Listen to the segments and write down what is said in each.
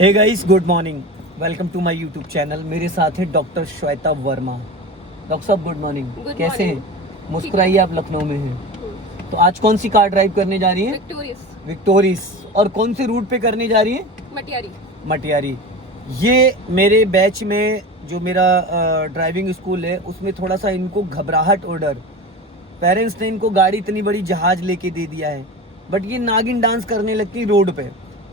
Hey guys, good morning. Welcome to my YouTube channel. मेरे साथ है डॉक्टर श्वेता वर्मा। डॉक्टर साहब गुड मॉर्निंग। कैसे हैं? मुस्कुराइए, आप लखनऊ में हैं। तो आज कौन सी कार ड्राइव करने जा रही हैं? विक्टोरियस। और कौन से रूट पे करने जा रही हैं? मटियारी। ये मेरे बैच में जो मेरा ड्राइविंग स्कूल है उसमें थोड़ा सा इनको घबराहट और डर, पेरेंट्स ने इनको गाड़ी इतनी बड़ी जहाज लेके दे दिया है, बट ये नागिन डांस करने लगती रोड पे।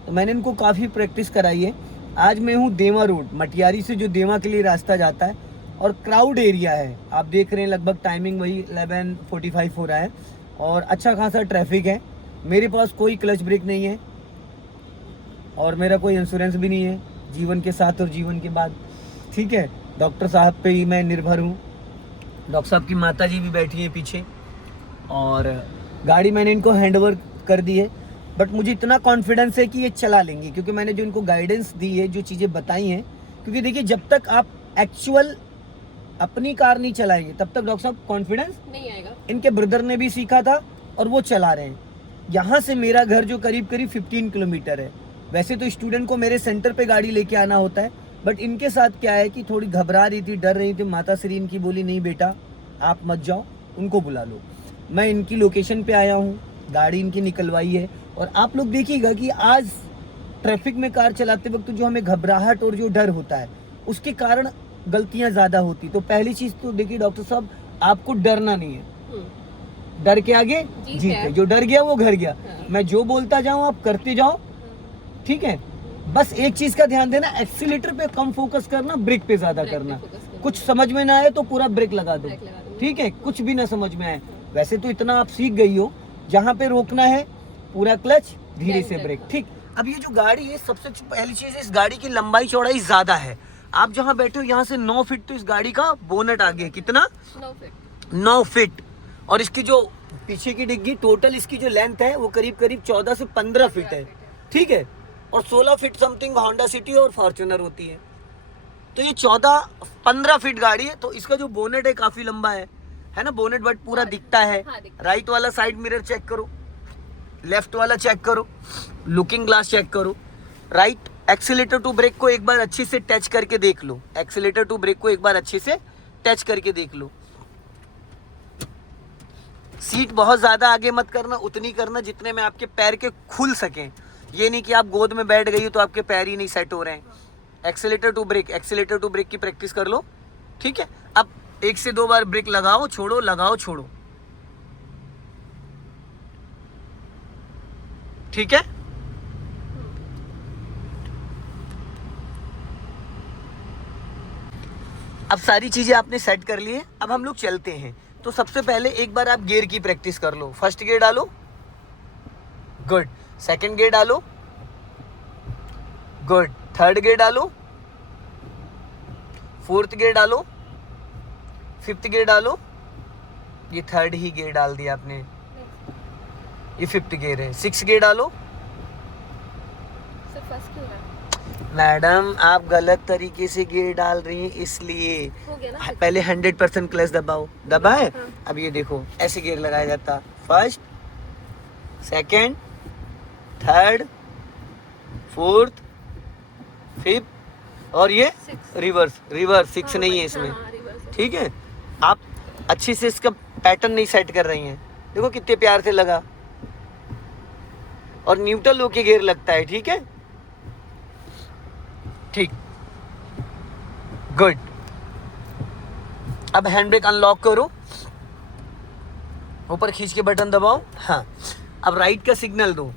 तो मैंने इनको काफ़ी प्रैक्टिस कराई है। आज मैं हूँ देवा रोड, मटियारी से जो देवा के लिए रास्ता जाता है, और क्राउड एरिया है। आप देख रहे हैं लगभग टाइमिंग वही 11:45 हो रहा है और अच्छा खासा ट्रैफिक है। मेरे पास कोई क्लच ब्रेक नहीं है और मेरा कोई इंश्योरेंस भी नहीं है जीवन के साथ और जीवन के बाद। ठीक है, डॉक्टर साहब पे ही मैं निर्भर हूँ। डॉक्टर साहब की माता जी भी बैठी हैं पीछे और गाड़ी मैंने इनको हैंडओवर कर दी है। बट मुझे इतना कॉन्फिडेंस है कि ये चला लेंगे, क्योंकि मैंने जो इनको गाइडेंस दी है, जो चीज़ें बताई हैं। क्योंकि देखिए, जब तक आप एक्चुअल अपनी कार नहीं चलाएंगे तब तक डॉक्टर साहब कॉन्फिडेंस नहीं आएगा। इनके ब्रदर ने भी सीखा था और वो चला रहे हैं। यहाँ से मेरा घर जो करीब 15 किलोमीटर है। वैसे तो स्टूडेंट को मेरे सेंटर पे गाड़ी लेके आना होता है, बट इनके साथ क्या है कि थोड़ी घबरा रही थी, डर रही थी। माता श्री इनकी बोली, नहीं बेटा आप मत जाओ, उनको बुला लो। मैं इनकी लोकेशन पे आया हूँ, गाड़ी इनकी निकलवाई है। और आप लोग देखिएगा कि आज ट्रैफिक में कार चलाते वक्त जो हमें घबराहट और जो डर होता है उसके कारण गलतियां ज़्यादा होती। तो पहली चीज़ तो देखिए डॉक्टर साहब, आपको डरना नहीं है। डर के आगे जीत है। जो डर गया वो घर गया। मैं जो बोलता जाऊँ आप करते जाओ, ठीक है। बस एक चीज का ध्यान देना, एक्सीलेटर पे कम फोकस करना, ब्रेक पे ज्यादा करना। कुछ समझ में ना आए तो पूरा ब्रेक लगा दो, ठीक है। कुछ भी ना समझ में आए, वैसे तो इतना आप सीख गई हो, जहाँ पे रोकना है पूरा क्लच, धीरे से ब्रेक, ठीक। अब ये जो गाड़ी है, सबसे पहली चीज है, इस गाड़ी की लंबाई चौड़ाई ज्यादा है। आप जहाँ बैठे हो यहाँ से 9 फीट, तो इस गाड़ी का बोनट आगे कितना? 9 फीट। और इसकी जो पीछे की डिग्गी, टोटल इसकी जो लेंथ है वो करीब 14 से 15 फीट है, ठीक है। और 16 फीट समथिंग होंडा सिटी और फॉर्च्यूनर होती है। तो ये 14-15 फीट गाड़ी है। तो इसका जो बोनेट है काफी लंबा है ना। बोनेट बट पूरा दिखता है। राइट वाला साइड मिरर चेक करो, लेफ्ट वाला चेक करो, लुकिंग ग्लास चेक करो। राइट एक्सीलेटर टू ब्रेक को एक बार अच्छे से टच करके देख लो। एक्सीलेटर टू ब्रेक को एक बार अच्छे से टच करके देख लो। सीट बहुत ज्यादा आगे मत करना, उतनी करना जितने में आपके पैर के खुल सकें। ये नहीं कि आप गोद में बैठ गई हो तो आपके पैर ही नहीं सेट हो रहे हैं। एक्सीलेटर टू ब्रेक की प्रैक्टिस कर लो, ठीक है। अब 1 से 2 बार ब्रेक लगाओ छोड़ो, लगाओ छोड़ो, ठीक है। अब सारी चीजें आपने सेट कर ली है, अब हम लोग चलते हैं। तो सबसे पहले एक बार आप गियर की प्रैक्टिस कर लो। फर्स्ट गियर डालो, गुड। सेकंड गियर डालो, गुड। थर्ड गियर डालो, फोर्थ गियर डालो, फिफ्थ गियर डालो। ये थर्ड ही गियर डाल दिया आपने, ये फिफ्थ गियर है। सिक्स गियर डालो। मैडम आप गलत तरीके से गियर डाल रही हैं, इसलिए पहले 100% क्लच दबाओ। दबाए? अब ये देखो, ऐसे गियर लगाया जाता, first, second, third, fourth, fifth, और ये रिवर्स। 6 नहीं है इसमें, ठीक है। आप अच्छे से इसका पैटर्न नहीं सेट कर रही हैं। देखो कितने प्यार से लगा, और न्यूट्रल होके गियर लगता है, ठीक है, ठीक, गुड। अब हैंड ब्रेक अनलॉक करो, ऊपर खींच के बटन दबाओ, हाँ। अब राइट का सिग्नल दो,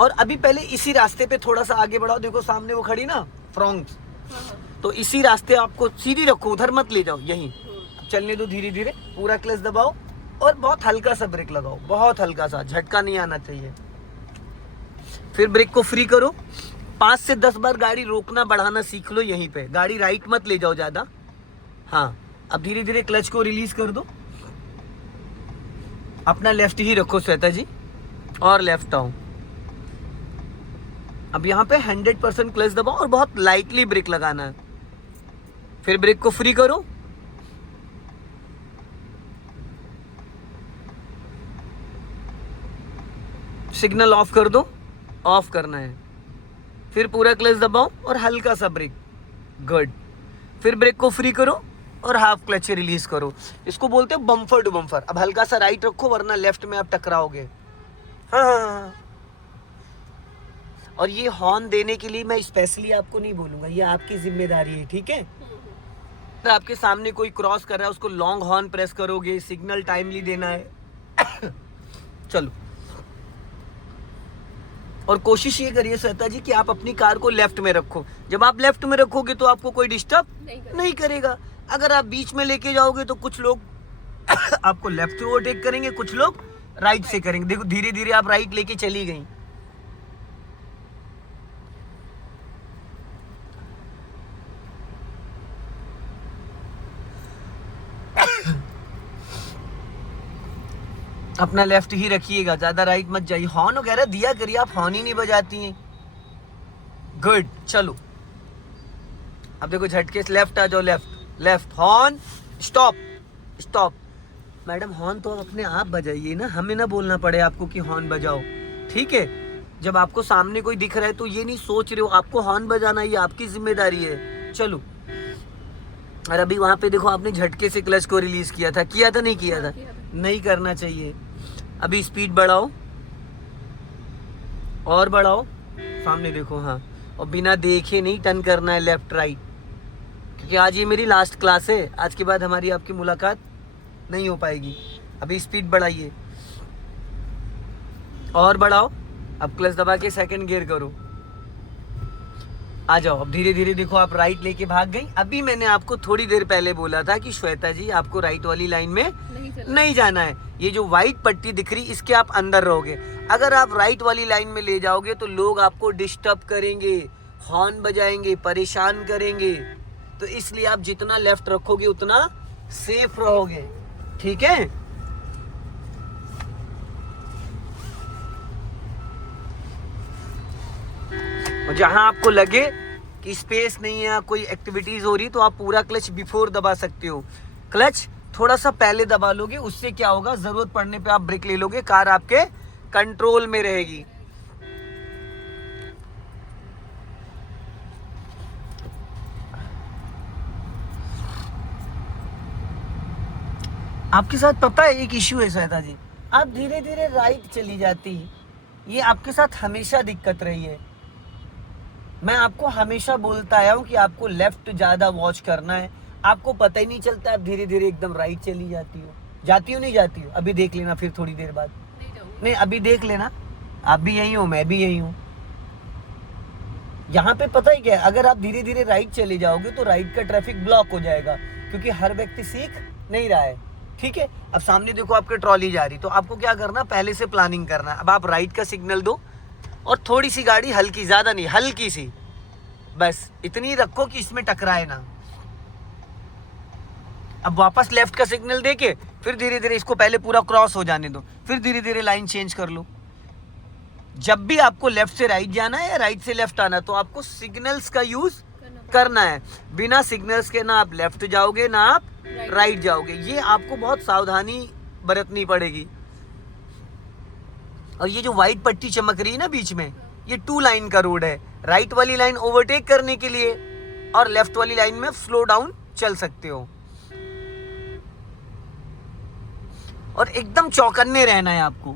और अभी पहले इसी रास्ते पे थोड़ा सा आगे बढ़ाओ। देखो सामने वो खड़ी ना फ्रॉन्क्स, तो इसी रास्ते आपको सीधी रखो, उधर मत ले जाओ, यहीं। अब चलने दो धीरे धीरे, पूरा क्लच दबाओ और बहुत हल्का सा ब्रेक लगाओ, बहुत हल्का सा, झटका नहीं आना चाहिए। फिर ब्रेक को फ्री करो। 5 से 10 बार गाड़ी रोकना बढ़ाना सीख लो यहीं पे। गाड़ी राइट मत ले जाओ ज्यादा, हाँ। अब धीरे धीरे क्लच को रिलीज कर दो। अपना लेफ्ट ही रखो श्वेता जी, और लेफ्ट आओ। अब यहाँ पे 100% क्लच दबाओ और बहुत लाइटली ब्रेक लगाना है। फिर ब्रेक को फ्री करो, सिग्नल ऑफ कर दो, ऑफ करना है। फिर पूरा क्लच दबाओ और हल्का सा ब्रेक, गुड। फिर ब्रेक को फ्री करो और हाफ क्लच रिलीज करो। इसको बोलते हैं बम्फर टू बम्फर। अब हल्का सा राइट रखो वरना लेफ्ट में आप टकराओगे। हाँ। और ये हॉर्न देने के लिए मैं स्पेशली आपको नहीं बोलूंगा, ये आपकी जिम्मेदारी है, ठीक है। अगर आपके सामने कोई क्रॉस कर रहा है उसको लॉन्ग हॉर्न प्रेस करोगे, सिग्नल टाइमली देना है। चलो, और कोशिश ये करिए श्वेता जी कि आप अपनी कार को लेफ्ट में रखो। जब आप लेफ्ट में रखोगे तो आपको कोई डिस्टर्ब नहीं करेगा। अगर आप बीच में लेके जाओगे तो कुछ लोग आपको लेफ्ट से ओवरटेक करेंगे, कुछ लोग राइट से करेंगे। देखो धीरे धीरे आप राइट लेके चली गई। अपना लेफ्ट ही रखिएगा, ज्यादा राइट मत जाइए। हॉर्न वगैरह दिया करिए, आप हॉर्न ही नहीं बजाती हैं। गुड, चलो अब देखो झटके से लेफ्ट आ जाओ, left left horn, stop stop. Madam horn तो अपने आप बजाइए ना, हमें ना बोलना पड़े आपको कि हॉर्न बजाओ, ठीक है। जब आपको सामने कोई दिख रहा है तो ये नहीं सोच रहे हो आपको हॉर्न बजाना, ये आपकी जिम्मेदारी है। चलो, और अभी वहां पे देखो आपने झटके से क्लच को रिलीज किया था नहीं किया था? नहीं करना चाहिए। अभी स्पीड बढ़ाओ और बढ़ाओ, सामने देखो, हाँ। और बिना देखे नहीं टर्न करना है लेफ्ट राइट, क्योंकि आज ये मेरी लास्ट क्लास है। आज के बाद हमारी आपकी मुलाकात नहीं हो पाएगी। अभी स्पीड बढ़ाइए और बढ़ाओ। अब क्लच दबा के सेकंड गियर करो, आ जाओ। अब धीरे धीरे देखो आप राइट लेके भाग गई। अभी मैंने आपको थोड़ी देर पहले बोला था कि श्वेता जी आपको राइट वाली लाइन में नहीं जाना है। ये जो व्हाइट पट्टी दिख रही इसके आप अंदर रहोगे। अगर आप राइट वाली लाइन में ले जाओगे तो लोग आपको डिस्टर्ब करेंगे, हॉर्न बजाएंगे, परेशान करेंगे। तो इसलिए आप जितना लेफ्ट रखोगे उतना सेफ रहोगे, ठीक है। जहां आपको लगे कि स्पेस नहीं है, कोई एक्टिविटीज हो रही, तो आप पूरा क्लच बिफोर दबा सकते हो। क्लच थोड़ा सा पहले दबा लोगे, उससे क्या होगा, जरूरत पड़ने पे आप ब्रेक ले लोगे, कार आपके कंट्रोल में रहेगी। आपके साथ पता है एक इश्यू है श्वेता जी, आप धीरे धीरे राइट चली जाती, ये आपके साथ हमेशा दिक्कत रही है। मैं आपको हमेशा बोलता आया हूँ कि आपको लेफ्ट ज्यादा वॉच करना है, आपको पता ही नहीं चलता, आप धीरे धीरे एकदम राइट चली जाती हो। नहीं जाती हो? अभी देख लेना, फिर थोड़ी देर बाद नहीं, अभी देख लेना, आप भी यही हो, मैं भी यही हूँ। यहाँ पे पता ही क्या है, अगर आप धीरे धीरे राइट चले जाओगे तो राइट का ट्रैफिक ब्लॉक हो जाएगा, क्योंकि हर व्यक्ति सीख नहीं रहा है, ठीक है। अब सामने देखो आपके ट्रॉली जा रही, तो आपको क्या करना, पहले से प्लानिंग करना। अब आप राइट का सिग्नल दो और थोड़ी सी गाड़ी हल्की, ज्यादा नहीं, हल्की सी, बस इतनी रखो कि इसमें टकराए ना। अब वापस लेफ्ट का सिग्नल देके फिर धीरे धीरे इसको पहले पूरा क्रॉस हो जाने दो, फिर धीरे धीरे लाइन चेंज कर लो। जब भी आपको लेफ्ट से राइट जाना है या राइट से लेफ्ट आना है तो आपको सिग्नल्स का यूज करना है। बिना सिग्नल्स के ना आप लेफ्ट जाओगे ना आप राइट जाओगे, ये आपको बहुत सावधानी बरतनी पड़ेगी। और ये जो व्हाइट पट्टी चमक रही है ना बीच में, ये 2 लाइन का रोड है। राइट वाली लाइन ओवरटेक करने के लिए और लेफ्ट वाली लाइन में स्लो डाउन चल सकते हो। और एकदम चौकन्ने रहना है आपको।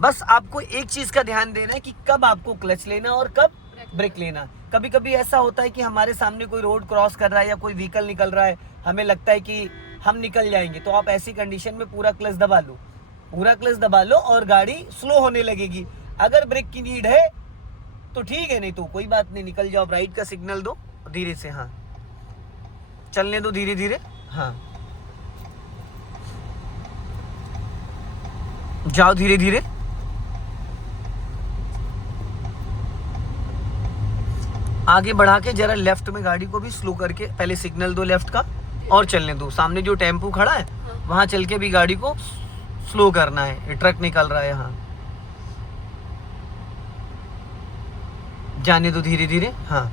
बस आपको एक चीज का ध्यान देना है कि कब आपको क्लच लेना और कब ब्रेक लेना। कभी कभी ऐसा होता है कि हमारे सामने कोई रोड क्रॉस कर रहा है या कोई व्हीकल निकल रहा है, हमें लगता है कि हम निकल जाएंगे, तो आप ऐसी कंडीशन में पूरा क्लच दबा लो और गाड़ी स्लो होने लगेगी। अगर ब्रेक की नीड है तो ठीक है, नहीं तो कोई बात नहीं, निकल जाओ। राइट का सिग्नल दो धीरे से, हाँ चलने दो धीरे धीरे, हाँ जाओ धीरे धीरे। आगे बढ़ा के जरा लेफ्ट में गाड़ी को भी स्लो करके पहले सिग्नल दो लेफ्ट का और चलने दो। सामने जो टेम्पो खड़ा है वहां चल के भी गाड़ी को स्लो करना है, ट्रक निकल रहा है यहाँ, जाने दो धीरे धीरे, हाँ।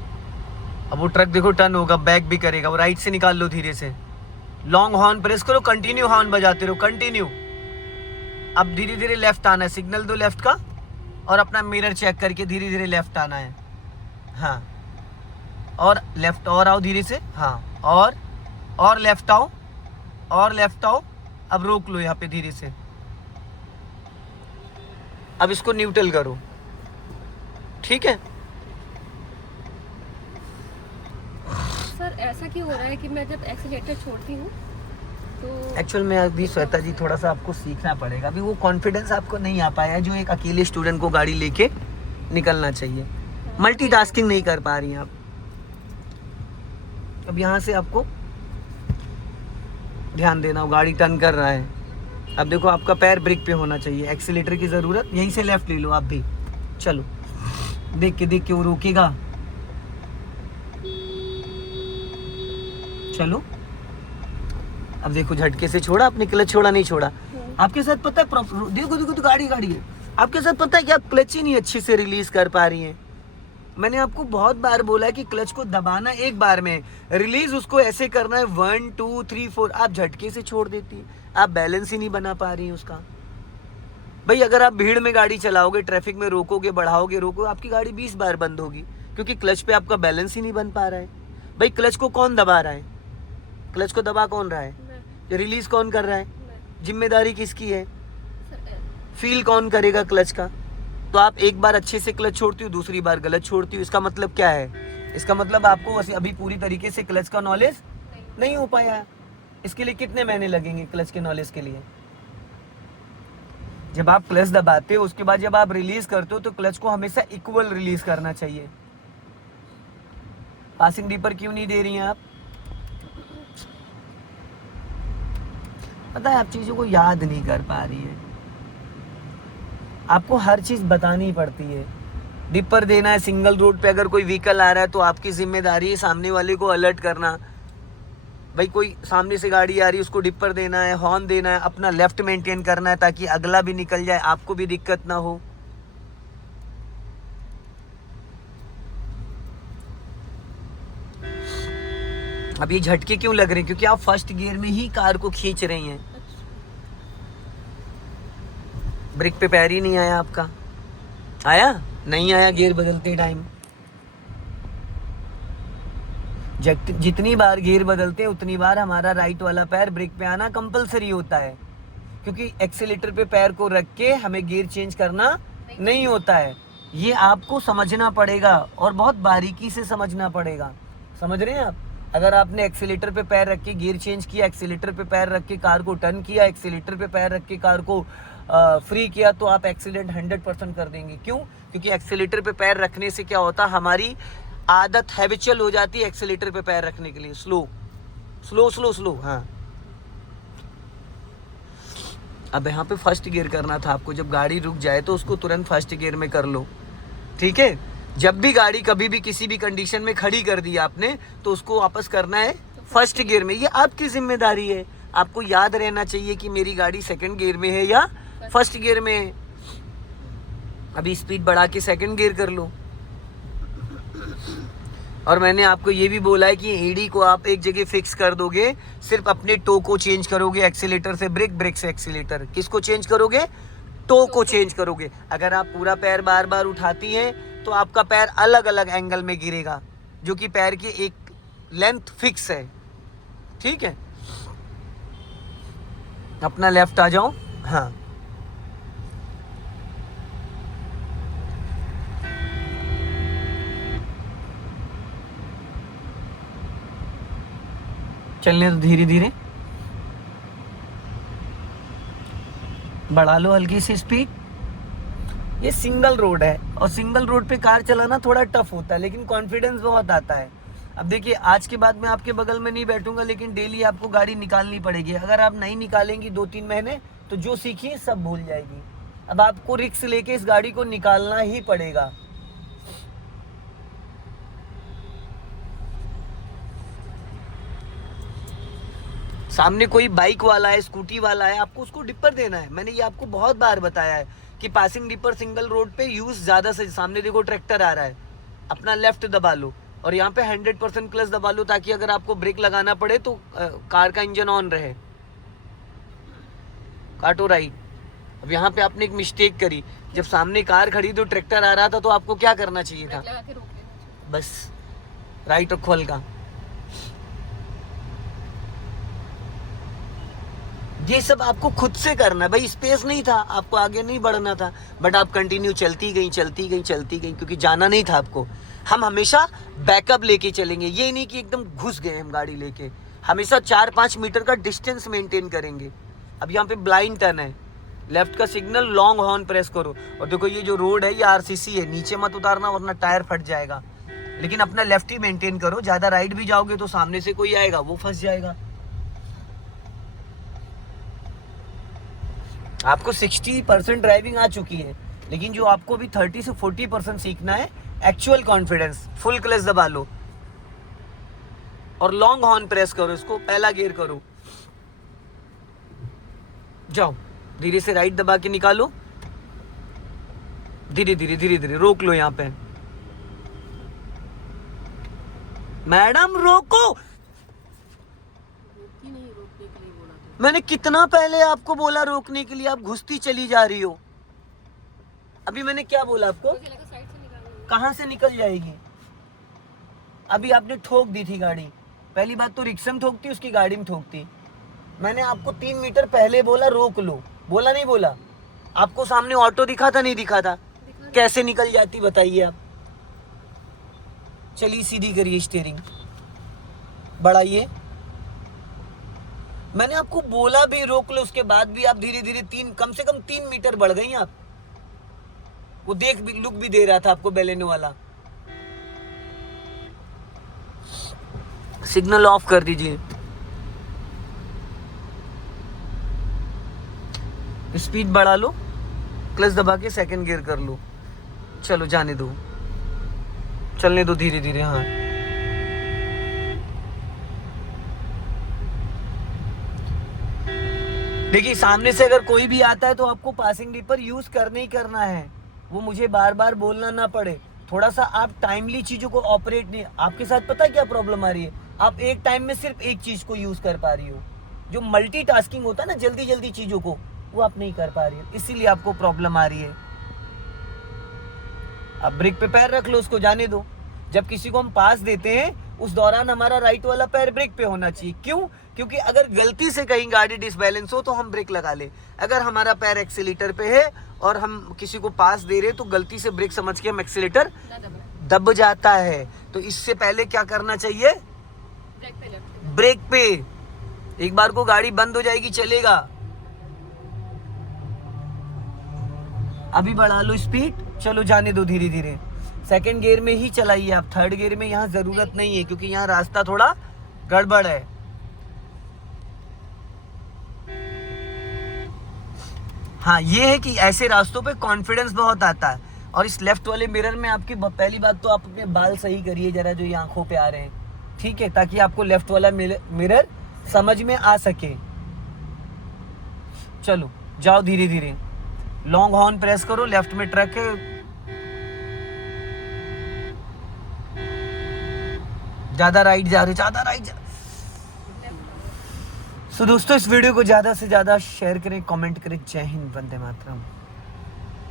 अब वो ट्रक देखो टर्न होगा, बैक भी करेगा, वो राइट से निकाल लो धीरे से। लॉन्ग हॉर्न प्रेस करो, कंटिन्यू हॉर्न बजाते रहो, कंटिन्यू। अब धीरे धीरे लेफ्ट आना है, सिग्नल दो लेफ्ट का और अपना मिरर चेक करके धीरे धीरे लेफ्ट आना है। हाँ, और लेफ्ट और आओ धीरे से, हाँ, और लेफ्ट आओ, और लेफ्ट आओ। अब रोक लो यहाँ पे धीरे से। अब इसको न्यूट्रल करो, ठीक है। सर ऐसा क्यों हो रहा है कि मैं जब एक्सीलेटर छोड़ती हूँ तो एक्चुअल में अभी श्वेता जी थोड़ा सा आपको सीखना पड़ेगा, अभी वो कॉन्फिडेंस आपको नहीं आ पाया है जो एक अकेले स्टूडेंट को गाड़ी लेके निकलना चाहिए। मल्टीटास्किंग नहीं कर पा रही हैं आप। अब यहाँ से आपको ध्यान देना हो, गाड़ी टर्न कर रहा है। अब देखो आपका पैर ब्रेक पे होना चाहिए, एक्सीलेटर की ज़रूरत, यहीं से लेफ्ट ले लो आप भी। चलो देख के वो रोकेगा। चलो अब देखो झटके से छोड़ा आपने, क्लच छोड़ा नहीं छोड़ा। आपके साथ पता है देखो तो गाड़ी है। आपके साथ पता है कि आप क्लच ही नहीं अच्छे से रिलीज कर पा रही हैं। मैंने आपको बहुत बार बोला है कि क्लच को दबाना एक बार में, रिलीज उसको ऐसे करना है 1 2 3 4। आप झटके से छोड़ देती है, आप बैलेंस ही नहीं बना पा रही हैं उसका। भाई अगर आप भीड़ में गाड़ी चलाओगे, ट्रैफिक में रोकोगे, रोकोगे, आपकी गाड़ी 20 बार बंद होगी, क्योंकि क्लच पे आपका बैलेंस ही नहीं बन पा रहा है। भाई क्लच को कौन दबा रहा है? क्लच को दबा कौन रहा है? रिलीज कौन कर रहा है? जिम्मेदारी किसकी है? फील कौन करेगा क्लच का? तो आप एक बार अच्छे से क्लच छोड़ती हो, दूसरी बार गलत छोड़ती हो, इसका मतलब क्या है? इसका मतलब आपको अभी पूरी तरीके से क्लच का नॉलेज नहीं हो पाया है। इसके लिए कितने महीने लगेंगे क्लच के नॉलेज के लिए? जब आप क्लच दबाते हो उसके बाद जब आप रिलीज करते हो तो क्लच को हमेशा इक्वल रिलीज करना चाहिए। पासिंग डीपर क्यों नहीं दे रही हैं आप? पता है आप चीजों को याद नहीं कर पा रही है। आपको हर चीज बतानी पड़ती है। डिपर देना है, सिंगल रोड पे अगर कोई व्हीकल आ रहा है तो आपकी जिम्मेदारी है सामने वाले को अलर्ट करना। भाई कोई सामने से गाड़ी आ रही है उसको डिपर देना है, हॉर्न देना है, अपना लेफ्ट मेंटेन करना है ताकि अगला भी निकल जाए, आपको भी दिक्कत ना हो। अब ये झटके क्यों लग रहे हैं? क्योंकि आप फर्स्ट गियर में ही कार को खींच रही हैं। ब्रेक पे पैर ही नहीं आया आपका। आया? नहीं आया गियर बदलते टाइम। जितनी बार गियर बदलते हैं उतनी बार हमारा राइट वाला पैर ब्रेक पे आना कंपलसरी होता है, क्योंकि एक्सीलेटर पे पैर को रख के हमें गियर चेंज करना नहीं होता है। ये आपको समझना पड़ेगा और बहुत बारीकी से समझना पड़ेगा। समझ रहे हैं आप? अगर आपने एक्सीलेटर पे पैर रख के गियर चेंज किया, एक्सीलेटर पे पैर रख के कार को टर्न किया, एक्सीलेटर पे पैर रख के कार को फ्री किया, तो आप एक्सीडेंट 100% कर देंगे। क्यों? क्योंकि एक्सीलेटर पे पैर रखने से क्या होता है, हमारी आदत हैबिचुअल हो जाती है एक्सीलेटर पे पैर रखने के लिए। Slow slow slow slow. हाँ, अब यहाँ पे फर्स्ट गियर करना था आपको। जब गाड़ी रुक जाए तो उसको तुरंत फर्स्ट गियर में कर लो, ठीक है। जब भी गाड़ी कभी भी किसी भी कंडीशन में खड़ी कर दी आपने तो उसको वापस करना है फर्स्ट गियर में। ये आपकी जिम्मेदारी है। आपको याद रहना चाहिए कि मेरी गाड़ी सेकंड गियर में है या फर्स्ट गियर में है। अभी स्पीड बढ़ा के सेकंड गियर कर लो। और मैंने आपको ये भी बोला है कि एडी को आप एक जगह फिक्स कर दोगे, सिर्फ अपने टो को चेंज करोगे, एक्सीलेटर से ब्रेक, ब्रेक से एक्सीलेटर। किसको चेंज करोगे? टो को चेंज करोगे। अगर आप पूरा पैर बार बार उठाती हैं तो आपका पैर अलग अलग एंगल में गिरेगा, जो कि पैर की एक लेंथ फिक्स है, ठीक है। अपना लेफ्ट आ जाओ। हाँ, चलने तो धीरे धीरे बढ़ा लो हल्की सी स्पीड। ये सिंगल रोड है और सिंगल रोड पे कार चलाना थोड़ा टफ होता है, लेकिन कॉन्फिडेंस बहुत आता है। अब देखिए, आज के बाद मैं आपके बगल में नहीं बैठूंगा, लेकिन डेली आपको गाड़ी निकालनी पड़ेगी। अगर आप नहीं निकालेंगी 2-3 महीने तो जो सीखी सब भूल जाएगी। अब आपको रिस्क लेके इस गाड़ी को निकालना ही पड़ेगा। सामने कोई बाइक वाला है, स्कूटी वाला है, आपको उसको डिपर देना है। मैंने ये आपको बहुत बार बताया है कि पासिंग डिपर सिंगल रोड पे यूज ज्यादा से। सामने देखो ट्रैक्टर आ रहा है, अपना लेफ्ट दबा लो और यहाँ पे 100% क्लच दबा लो, ताकि अगर आपको ब्रेक लगाना पड़े तो कार का इंजन ऑन रहे। काटो राइट। अब यहाँ पे आपने एक मिस्टेक करी। जब सामने कार खड़ी तो ट्रैक्टर आ रहा था तो आपको क्या करना चाहिए था? बस राइट रखो हल्का। ये सब आपको खुद से करना है भाई, स्पेस नहीं था, आपको आगे नहीं बढ़ना था, बट आप कंटिन्यू चलती गई क्योंकि जाना नहीं था आपको। हम हमेशा बैकअप लेके चलेंगे, ये नहीं कि एकदम घुस गए हम गाड़ी लेके, हमेशा 4-5 मीटर का डिस्टेंस मेंटेन करेंगे। अब यहाँ पे ब्लाइंड टर्न है, लेफ्ट का सिग्नल, लॉन्ग हॉर्न प्रेस करो। और देखो ये जो रोड है ये आरसीसी है, नीचे मत उतारना वरना टायर फट जाएगा, लेकिन अपना लेफ्ट ही मेंटेन करो। ज़्यादा राइट भी जाओगे तो सामने से कोई आएगा वो फंस जाएगा। आपको 60% ड्राइविंग आ चुकी है, लेकिन जो आपको भी 30 से 40% सीखना है एक्चुअल कॉन्फिडेंस। फुल क्लच दबा लो और लॉन्ग हॉर्न प्रेस करो, इसको पहला गियर करो, जाओ धीरे से राइट दबा के निकालो, धीरे धीरे रोक लो। यहाँ पे मैडम रोको, मैंने कितना पहले आपको बोला रोकने के लिए, आप घुसती चली जा रही हो। अभी मैंने क्या बोला आपको, कहां से निकल जाएगी? अभी आपने ठोक दी थी गाड़ी, पहली बात तो रिक्शा में ठोकती, उसकी गाड़ी में ठोकती। मैंने आपको 3 मीटर पहले बोला रोक लो, बोला नहीं बोला? आपको सामने ऑटो दिखा था नहीं दिखा था? कैसे निकल जाती बताइए आप? चलिए सीधी करिए, स्टीयरिंग बढ़ाइए। मैंने आपको बोला भी रोक लो, उसके बाद भी आप धीरे धीरे कम से कम 3 मीटर बढ़ गई आप। वो देख भी लुक भी दे रहा था आपको बेलेनो वाला। सिग्नल ऑफ कर दीजिए, स्पीड बढ़ा लो, क्लच दबा के सेकंड गियर कर लो। चलो जाने दो, चलने दो धीरे धीरे। हाँ देखिए, सामने से अगर कोई भी आता है तो आपको पासिंग डिपर यूज करना ही करना है, वो मुझे बार बार बोलना ना पड़े। थोड़ा सा आप टाइमली चीजों को ऑपरेट नहीं, आपके साथ पता क्या प्रॉब्लम आ रही है, आप एक टाइम में सिर्फ एक चीज को यूज कर पा रही हो। जो मल्टीटास्किंग होता है ना, जल्दी जल्दी चीजों को, वो आप नहीं कर पा रही हो, इसीलिए आपको प्रॉब्लम आ रही है। अब ब्रेक पे पैर रख लो, उसको जाने दो। जब किसी को हम पास देते हैं उस दौरान हमारा राइट वाला पैर ब्रेक पे होना चाहिए। क्यों? क्योंकि अगर गलती से कहीं गाड़ी डिसबैलेंस हो तो हम ब्रेक लगा ले। अगर हमारा पैर एक्सीलेटर पे है और हम किसी को पास दे रहे तो गलती से ब्रेक समझ के हम एक्सीलेटर दब जाता है। तो इससे पहले क्या करना चाहिए? ब्रेक पे। एक बार को गाड़ी बंद हो जाएगी चलेगा। अभी बढ़ा लो स्पीड, चलो जाने दो धीरे धीरे। सेकंड गियर में ही चलाइए आप, थर्ड गियर में यहाँ जरूरत नहीं है क्योंकि यहाँ रास्ता थोड़ा गड़बड़ है। हाँ ये है कि ऐसे रास्तों पे कॉन्फिडेंस बहुत आता है। और इस लेफ्ट वाले मिरर में आपकी पहली बात तो आप अपने बाल सही करिए जरा, जो ये आंखों पे आ रहे हैं, ठीक है, ताकि आपको लेफ्ट वाला मिरर समझ में आ सके। चलो जाओ धीरे धीरे, लॉन्ग हॉर्न प्रेस करो, लेफ्ट में ट्रक है, ज्यादा राइट जा रहे। सो दोस्तों, इस वीडियो को ज्यादा से ज्यादा शेयर करें, कमेंट करें। जय हिंद, वंदे मातरम।